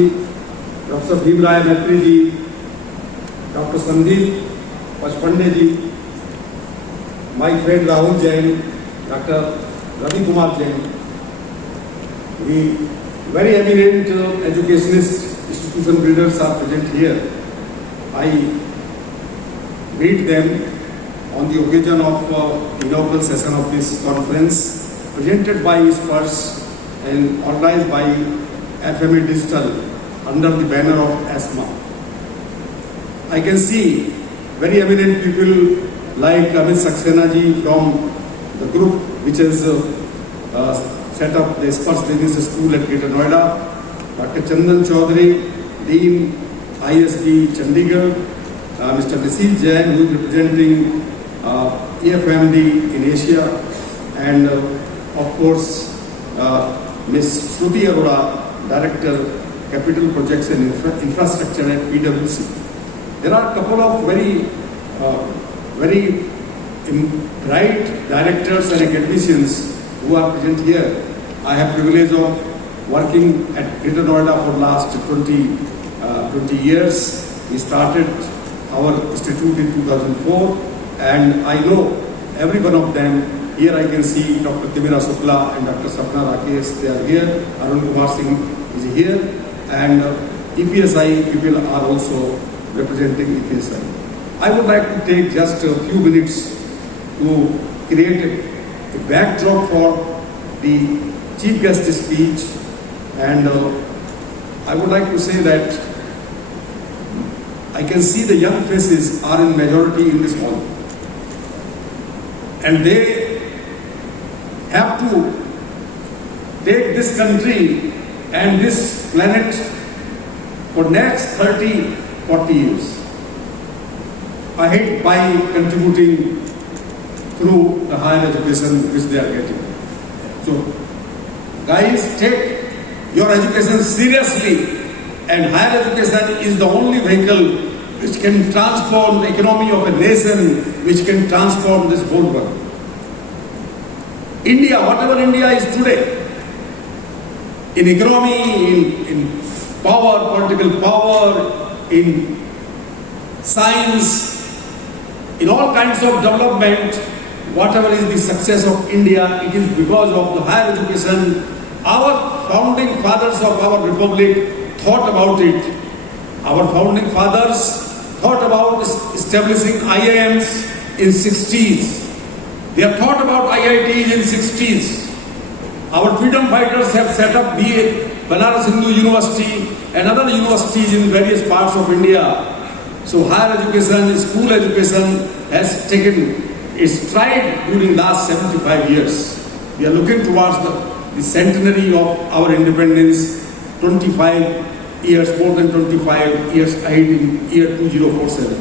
ji, Professor Bhimraya Maitri ji, Dr. Sandeep Pachpande ji, my friend Rahul Jain, Dr. Ravi Kumar Jain, the very eminent educationist institution builders are present here. I greet them on the occasion of the inaugural session of this conference presented by ISPERS and organized by FMA Digital under the banner of ASMA. I can see very eminent people like Amit Saxena ji from the group which has set up the ISPERS Business School at Greater Noida, Dr. Chandan Chaudhary, Dean ISB Chandigarh, Mr. Naseer Jain, who is representing EFMD in Asia, and of course Ms. Shruti Arora, Director Capital Projects and Infrastructure at PwC. There are a couple of very bright directors and academicians who are present here. I have privilege of working at Greater Noida for last 20 years. We started our institute in 2004, and I know every one of them. Here I can see Dr. Timira Sukla and Dr. Sapna Rakesh, they are here. Arun Kumar Singh is here, and EPSI people are also representing EPSI. I would like to take just a few minutes to create a backdrop for the chief guest speech, and I would like to say that I can see the young faces are in majority in this hall, and they have to take this country and this planet for next 30-40 years ahead by contributing through the higher education which they are getting. So guys, take your education seriously, and higher education is the only vehicle which can transform the economy of a nation, which can transform this whole world. India, whatever India is today, in economy, in power, political power, in science, in all kinds of development, whatever is the success of India, it is because of the higher education. Our founding fathers of our republic thought about it. Our founding fathers thought about establishing IIMs in 60s. They have thought about IITs in 60s. Our freedom fighters have set up BA, Banaras Hindu University and other universities in various parts of India. So higher education, school education has taken its stride during last 75 years. We are looking towards the centenary of our independence, 25 years, more than 25 years ahead in year 2047.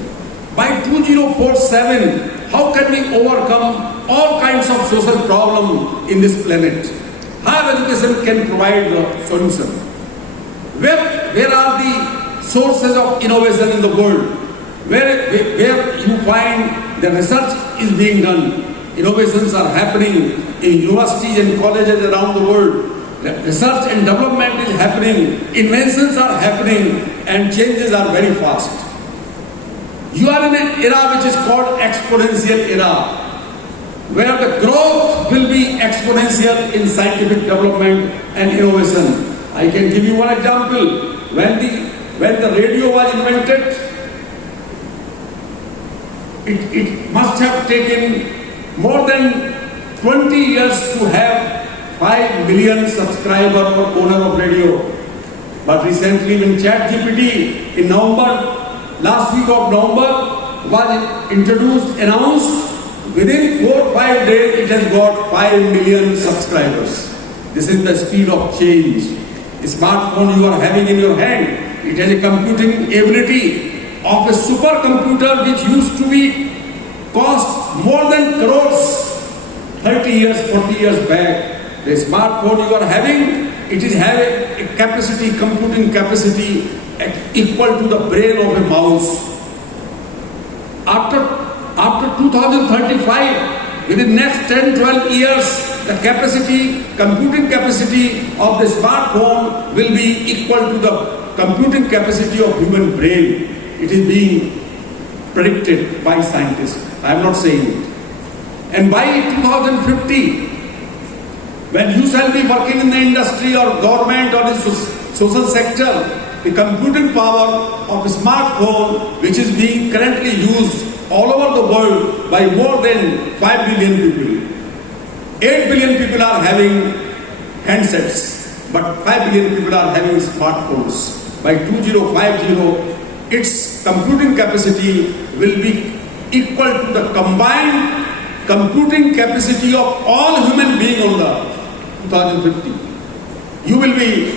By 2047, how can we overcome all kinds of social problems in this planet? Higher education can provide the solution. Where are the sources of innovation in the world? Where you find the research is being done. Innovations are happening in universities and colleges around the world. Research and development is happening. Inventions are happening, and changes are very fast. You are in an era which is called exponential era, where the growth will be exponential in scientific development and innovation. I can give you one example. When the radio was invented, it must have taken more than 20 years to have 5 million subscriber or owner of radio. But recently when ChatGPT in last week of November was introduced, announced, within 4 or 5 days it has got 5 million subscribers. This is the speed of change. A smartphone you are having in your hand, it has a computing ability of a supercomputer which used to be cost more than crores 30 years, 40 years back. The smartphone you are having, it is having a capacity, computing capacity equal to the brain of a mouse. After 2035, within next 10-12 years, the capacity, computing capacity of the smartphone will be equal to the computing capacity of human brain, it is being predicted by scientists. I am not saying it. And by 2050, when you shall be working in the industry or government or the social sector, the computing power of a smartphone, which is being currently used all over the world by more than 5 billion people. 8 billion people are having handsets, but 5 billion people are having smartphones. By 2050, its computing capacity will be equal to the combined computing capacity of all human beings on the earth. 2050. You will be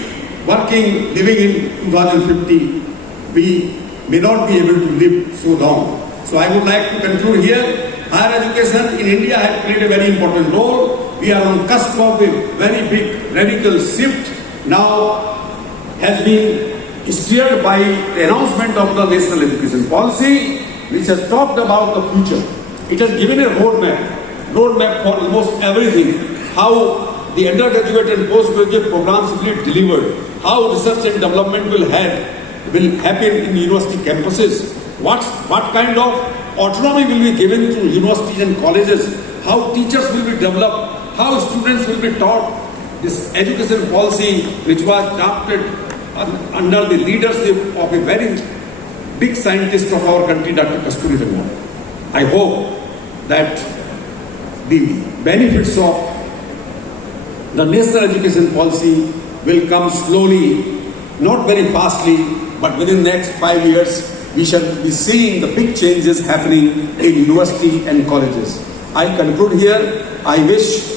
working, living in 2050. We may not be able to live so long. So I would like to conclude here. Higher education in India has played a very important role. We are on cusp of a very big radical shift. Now has been steered by the announcement of the National Education Policy, which has talked about the future. It has given a roadmap for almost everything. How the undergraduate and postgraduate programs will be delivered, how research and development will happen in university campuses, what kind of autonomy will be given to universities and colleges, how teachers will be developed, how students will be taught. This education policy, which was drafted under the leadership of a very big scientist of our country, Dr. Kasturi Rangan. I hope that the benefits of the national education policy will come slowly, not very fastly, but within the next 5 years, we shall be seeing the big changes happening in university and colleges. I conclude here. I wish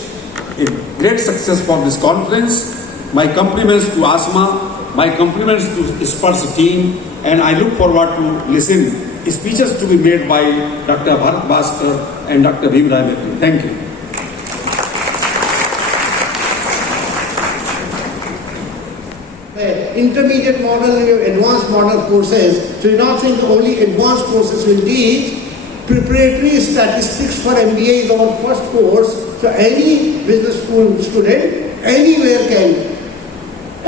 a great success for this conference. My compliments to ASMA, my compliments to SPARS team, and I look forward to listen speeches to be made by Dr. Bharat Bhaskar and Dr. Bhimrai Mehta. Thank you. Intermediate model and your advanced model courses. So you're not saying only advanced courses will teach. Preparatory statistics for MBA is our first course. So any business school student anywhere can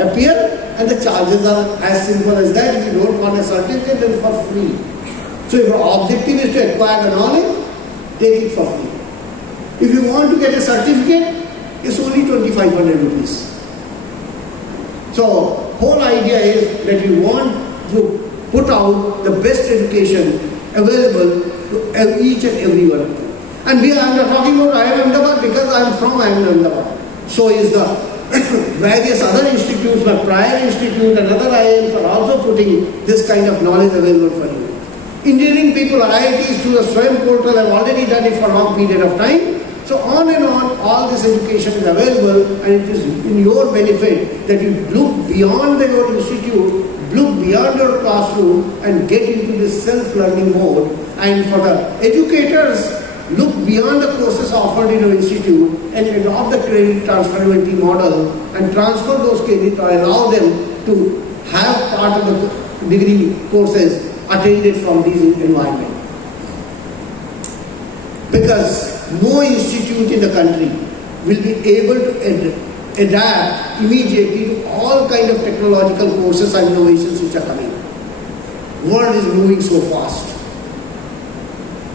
appear, and the charges are as simple as that. If you don't want a certificate, then for free. So if your objective is to acquire the knowledge, take it for free. If you want to get a certificate, it's only 2,500 rupees. So whole idea is that you want to put out the best education available to each and every one of them. And I'm not talking about IIM Ahmedabad because I'm from IIM Ahmedabad. So is the various other institutes, like Prior Institute and other IIMs are also putting this kind of knowledge available for you. Engineering people, IITs through the SWAYAM portal have already done it for a long period of time. So on and on, all this education is available, and it is in your benefit that you look beyond your institute, look beyond your classroom, and get into this self-learning mode. And for the educators, look beyond the courses offered in your institute and adopt the credit transferability model and transfer those credits or allow them to have part of the degree courses attended from these environments. Because no institute in the country will be able to adapt immediately to all kind of technological courses and innovations which are coming. World is moving so fast.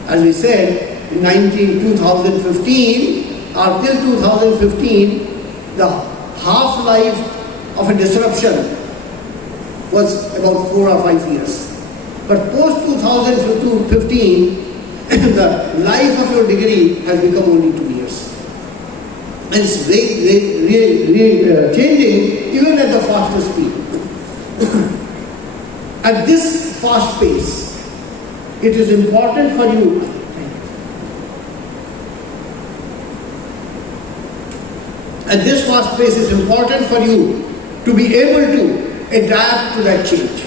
As we said, in 2015 or till 2015, the half-life of a disruption was about 4 or 5 years. But post 2015, the life of your degree has become only 2 years. And it's really changing even at the fastest speed. At this fast pace, it is important for you at this fast pace, it's important for you to be able to adapt to that change.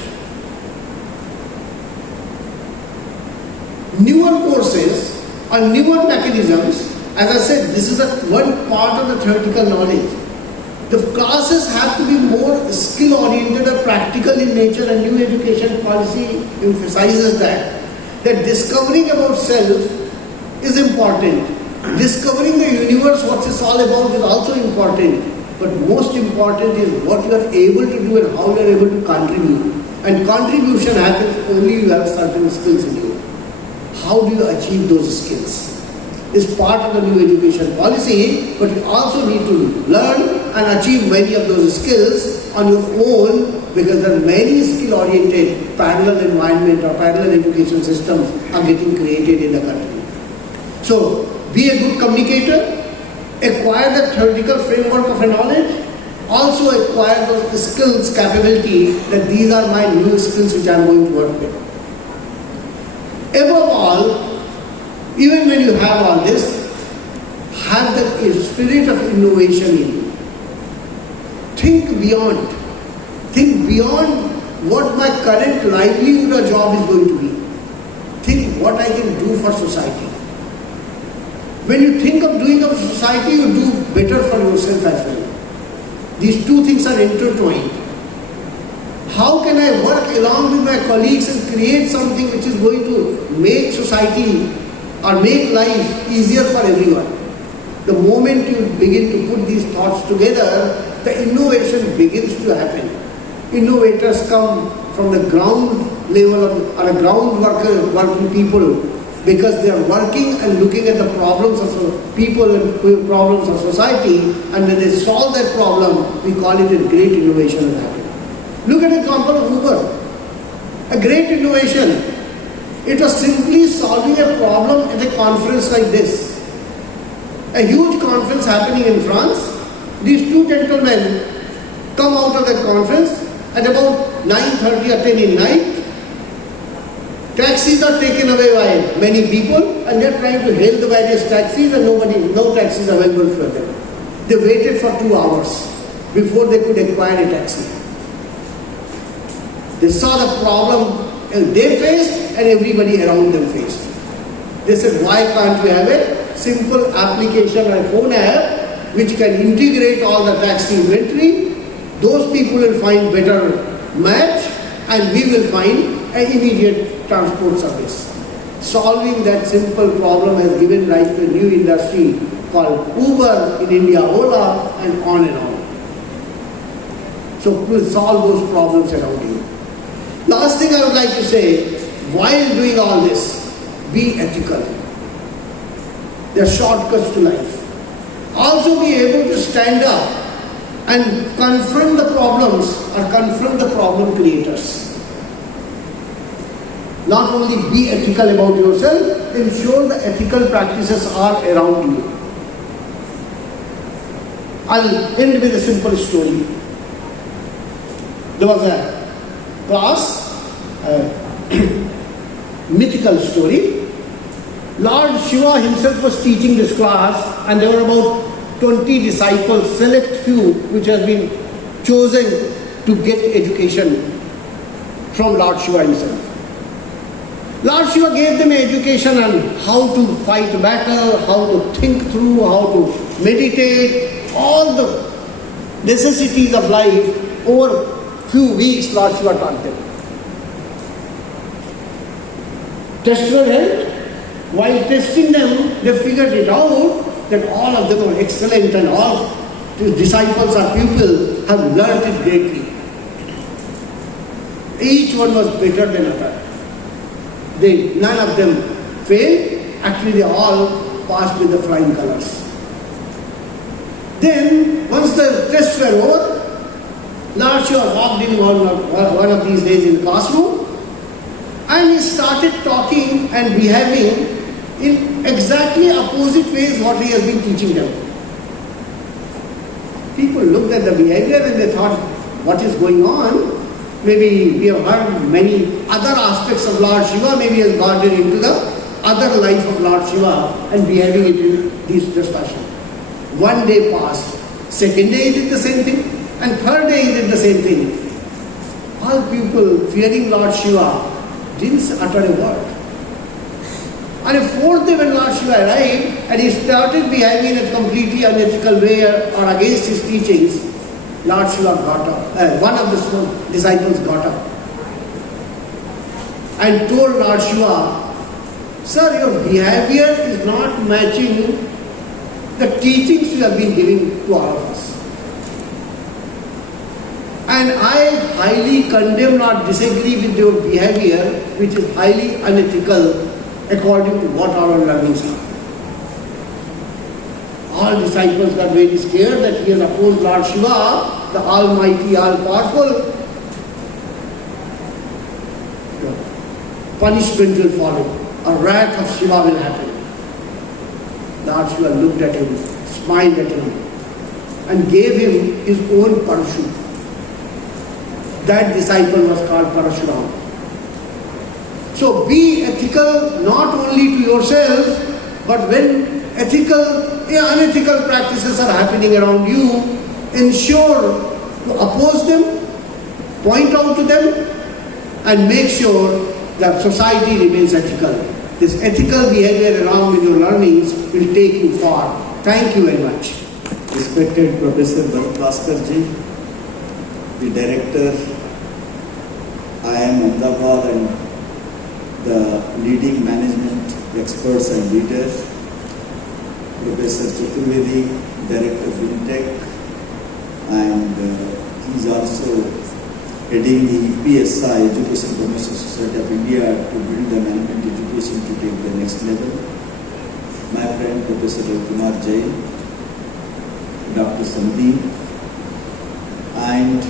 Newer courses or newer mechanisms, as I said, this is one part of the theoretical knowledge. The classes have to be more skill-oriented or practical in nature, and new education policy emphasizes that discovering about self is important. Discovering the universe, what it's all about, is also important. but most important is what you are able to do and how you are able to contribute. And contribution happens only you have certain skills in you. How do you achieve those skills? It's part of the new education policy, but you also need to learn and achieve many of those skills on your own, because there are many skill-oriented parallel environment or parallel education systems are getting created in the country. So, be a good communicator, acquire the theoretical framework of a knowledge, also acquire those skills, capability that these are my new skills which I am going to work with. Above all, even when you have all this, have the spirit of innovation in you. Think beyond. Think beyond what my current livelihood or job is going to be. Think what I can do for society. When you think of doing for society, you do better for yourself as well. These two things are intertwined. How can I work along with my colleagues and create something which is going to make society or make life easier for everyone? The moment you begin to put these thoughts together, the innovation begins to happen. Innovators come from the ground level or a ground working people, because they are working and looking at the problems of people and problems of society, and when they solve that problem, we call it a great innovation has happened. Look at the example of Uber. A great innovation. It was simply solving a problem at a conference like this. A huge conference happening in France. These two gentlemen come out of the conference at about 9:30 or 10 in night. Taxis are taken away by many people, and they are trying to hail the various taxis, and no taxis available for them. They waited for 2 hours before they could acquire a taxi. They saw the problem they faced and everybody around them faced. They said, why can't we have a simple application or a phone app which can integrate all the taxi inventory? Those people will find better match, and we will find an immediate transport service. Solving that simple problem has given rise to a new industry called Uber in India, Ola, and on and on. So we'll solve those problems around you. Last thing I would like to say, while doing all this, be ethical. There are shortcuts to life. Also be able to stand up and confront the problems or confront the problem creators. Not only be ethical about yourself, ensure the ethical practices are around you. I'll end with a simple story. There was a class, mythical story. Lord Shiva himself was teaching this class, and there were about 20 disciples, select few, which has been chosen to get education from Lord Shiva himself. Lord Shiva gave them education on how to fight battle, how to think through, how to meditate, all the necessities of life. Over few weeks, Lord Shiva taught them. Tests were held. While testing them, they figured it out that all of them were excellent, and all the disciples or pupils have learnt it greatly. Each one was better than other. None of them failed. Actually, they all passed with the flying colors. Then, once the tests were over, Lord Shiva walked in one of these days in the classroom, and he started talking and behaving in exactly opposite ways what he has been teaching them. People looked at the behavior and they thought, what is going on? Maybe we have heard many other aspects of Lord Shiva, maybe he has gotten into the other life of Lord Shiva and behaving it in this fashion. One day passed, second day he did the same thing, and third day he did the same thing. All people fearing Lord Shiva didn't utter a word. On a fourth day when Lord Shiva arrived and he started behaving in a completely unethical way or against his teachings, Lord Shiva got up. One of the disciples got up and told Lord Shiva, sir, your behavior is not matching the teachings you have been giving to all of us. And I highly condemn or disagree with your behavior, which is highly unethical according to what our learnings are. All disciples got very scared that he has opposed Lord Shiva, the Almighty, All-Powerful. Punishment will follow. A wrath of Shiva will happen. Lord Shiva looked at him, smiled at him, and gave him his own parachute. That disciple was called Parashuram. So be ethical not only to yourself, but when unethical practices are happening around you, ensure to oppose them, point out to them, and make sure that society remains ethical. This ethical behavior along with your learnings will take you far. Thank you very much. Respected Professor Bharat ji, the Director, IIM Ahmedabad and the leading management experts and leaders, Professor Chaturvedi, Director of FinTech, and he is also heading the EPSI, Education Promotion Society of India, to build the management education to take the next level. My friend Professor Kumar Jain, Dr. Sandeep, and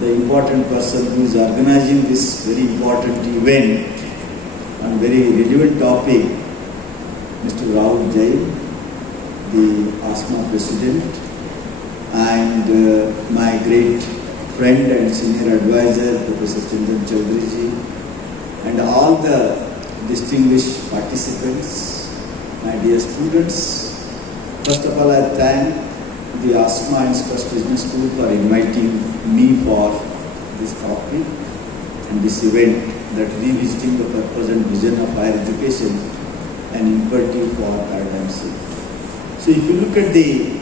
the important person who is organizing this very important event on very relevant topic, Mr. Rahul Jain, the ASMA President, and my great friend and senior advisor, Professor Chandran Chaudhary, and all the distinguished participants, my dear students. First of all, I thank the ASMA and First Business School for inviting me for this topic and this event, that revisiting the purpose and vision of higher education and imperative for paradigm shift. So if you look at the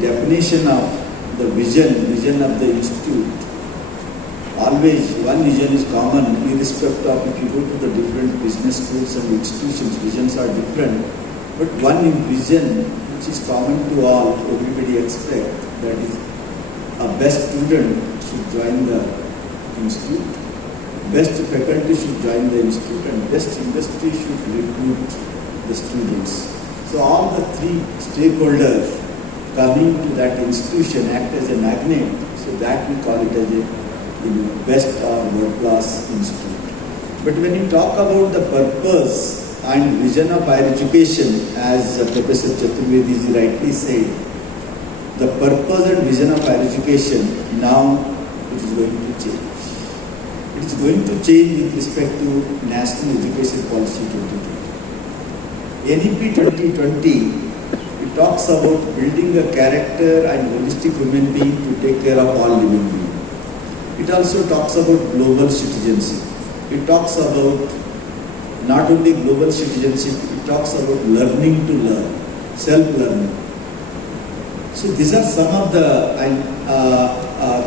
definition of the vision of the institute, always one vision is common, irrespective of if you go to the different business schools and institutions, visions are different. But one vision which is common to all, everybody expects, that is a best student should join the institute, best faculty should join the institute, and best industry should recruit the students. So all the three stakeholders coming to that institution act as a magnet, so that we call it as a best or world-class institute. But when you talk about the purpose and vision of higher education, as Professor Chaturvedi rightly said, the purpose and vision of higher education now it is going to change. It is going to change with respect to National Education Policy 2020. NEP 2020, it talks about building a character and holistic human being to take care of all living beings. It also talks about global citizenship. It talks about not only global citizenship, it talks about learning to learn, self-learning. So these are some of the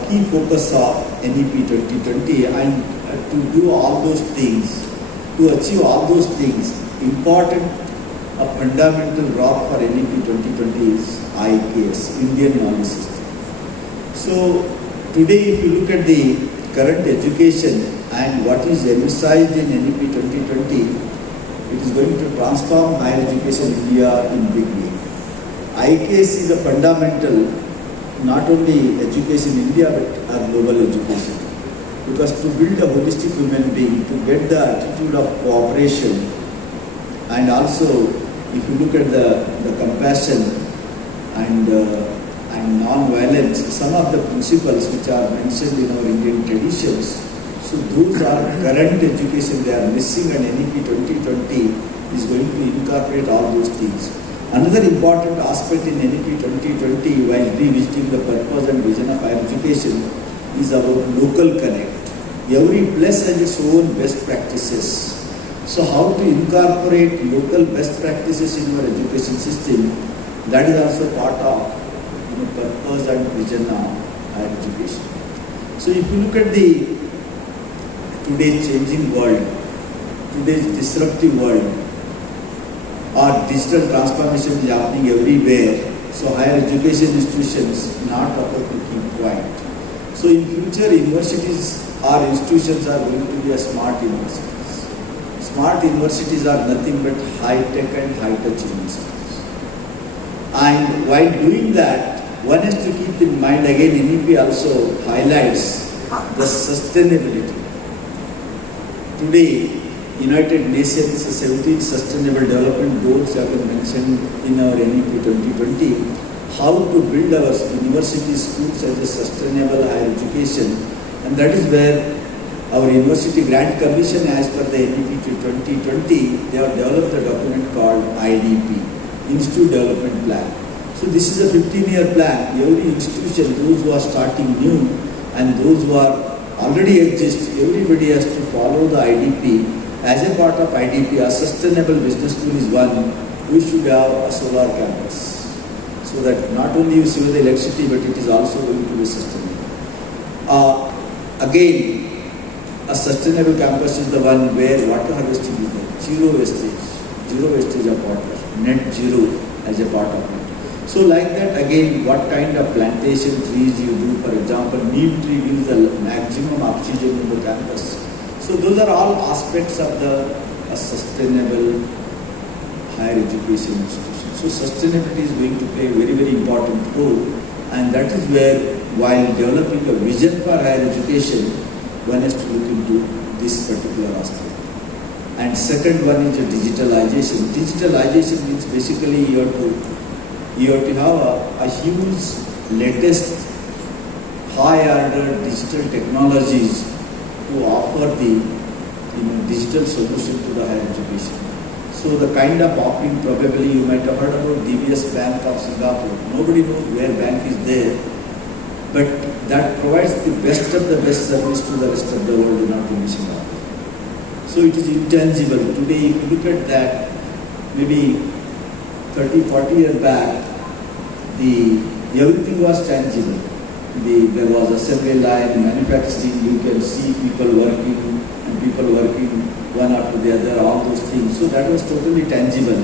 key focus of NEP 2020, and to do all those things, to achieve all those things, important, a fundamental rock for NEP 2020 is IKS, Indian Knowledge System. So today if you look at the current education and what is emphasized in NEP 2020, it is going to transform higher education in India in big way. IKS is a fundamental, not only education in India but a global education. Because to build a holistic human being, to get the attitude of cooperation, and also if you look at the compassion and non-violence, some of the principles which are mentioned in our Indian traditions, so those are current education, they are missing, and NEP 2020 is going to incorporate all those things. Another important aspect in NEP 2020 while revisiting the purpose and vision of higher education is about local connect. Every place has its own best practices. So how to incorporate local best practices in our education system, that is also part of purpose and vision of higher education. So if you look at the today's changing world, today's disruptive world, our digital transformation is happening everywhere, So higher education institutions not about to keep quiet. So in future, universities or institutions are going to be a smart universities. Smart universities are nothing but high-tech and high-touch universities. And while doing that, one has to keep in mind, again, NEP also highlights the sustainability. Today, United Nations 17 Sustainable Development Goals have been mentioned in our NEP 2020. How to build our university schools as a sustainable higher education, and that is where our University Grant Commission, as per the NEP 2020, they have developed a document called IDP, Institute Development Plan. So this is a 15-year plan. Every institution, those who are starting new and those who are already exist, everybody has to follow the IDP. As a part of IDP, a sustainable business school is one. We should have a solar campus, so that not only you save the electricity, but it is also going to be sustainable. Again, a sustainable campus is the one where water harvesting is there, zero wastage of water, net zero as a part of it. So like that, again, what kind of plantation trees you do, for example, neem tree gives the maximum oxygen in the campus. So those are all aspects of the sustainable higher education institution. So sustainability is going to play a very, very important role, and that is where, while developing a vision for higher education, one has to look into this particular aspect. And second one is the digitalization. Digitalization means basically you have to have a huge latest high-order digital technologies to offer the digital solution to the higher education. So the kind of offering, probably you might have heard about DBS Bank of Singapore. Nobody knows where bank is there, but that provides the best of the best service to the rest of the world, not only Singapore. So it is intangible. Today, if you look at that, maybe 30, 40 years back, everything was tangible. There was assembly line, manufacturing, you can see people working one after the other, all those things. So that was totally tangible.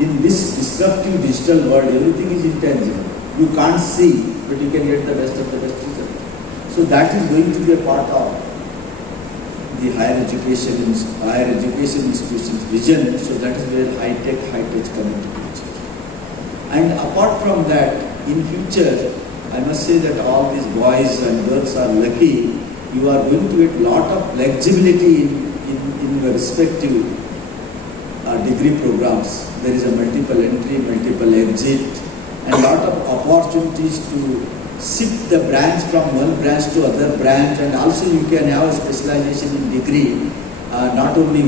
In this disruptive digital world, everything is intangible. You can't see, but you can get the best of the best result. So that is going to be a part of the higher education institutions' vision. So that is where high-tech, high-touch come into picture. And apart from that, in future, I must say that all these boys and girls are lucky. You are going to get a lot of flexibility in your respective degree programs. There is a multiple entry, multiple exit, and a lot of opportunities to shift the branch from one branch to other branch, and also you can have a specialization in degree, not only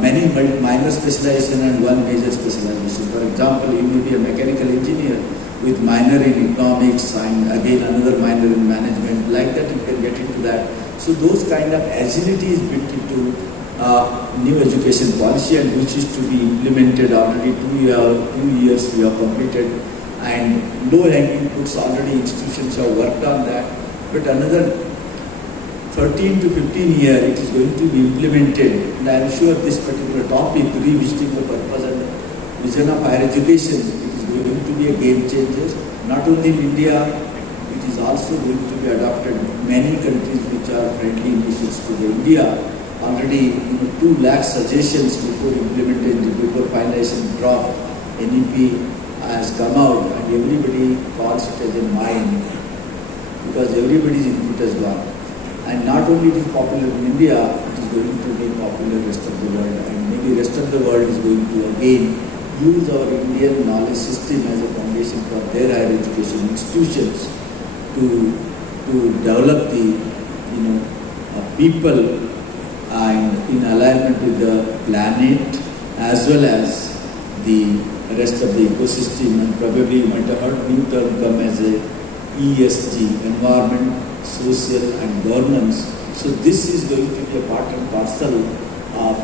many minor specialization and one major specialization. For example, you may be a mechanical engineer with minor in economics and again another minor in management. Like that, you can get into that. So those kind of agility is built into new education policy, and which is to be implemented already 2 years we have completed, and low-hanging fruits already institutions have worked on that. But another 13 to 15 years it is going to be implemented, and I am sure this particular topic, revisiting the purpose and vision of higher education, it is going to be a game changer. Not only in India, it is also going to be adopted in many countries which are friendly nations to the India. Already 2 lakh suggestions before implementation, before finalization draft NEP has come out, and everybody calls it as a mine because everybody's input has gone. And not only it is popular in India, it is going to be popular in the rest of the world, and maybe rest of the world is going to again use our Indian knowledge system as a foundation for their higher education institutions to develop the people and in alignment with the planet as well as the rest of the ecosystem. And probably you might have heard new term come as a ESG, environment, social and governance. So this is going to be a part and parcel of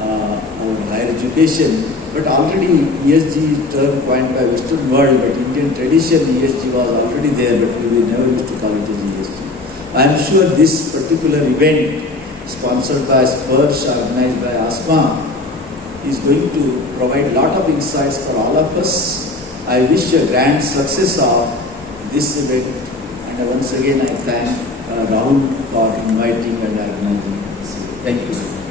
our higher education. But already ESG is term coined by Western world, but Indian tradition ESG was already there, but we never used to call it as ESG. I am sure this particular event sponsored by Spurs, organized by ASMA, is going to provide a lot of insights for all of us, I wish a grand success of this event, and once again I thank Rahul for inviting and organizing this event. Thank you.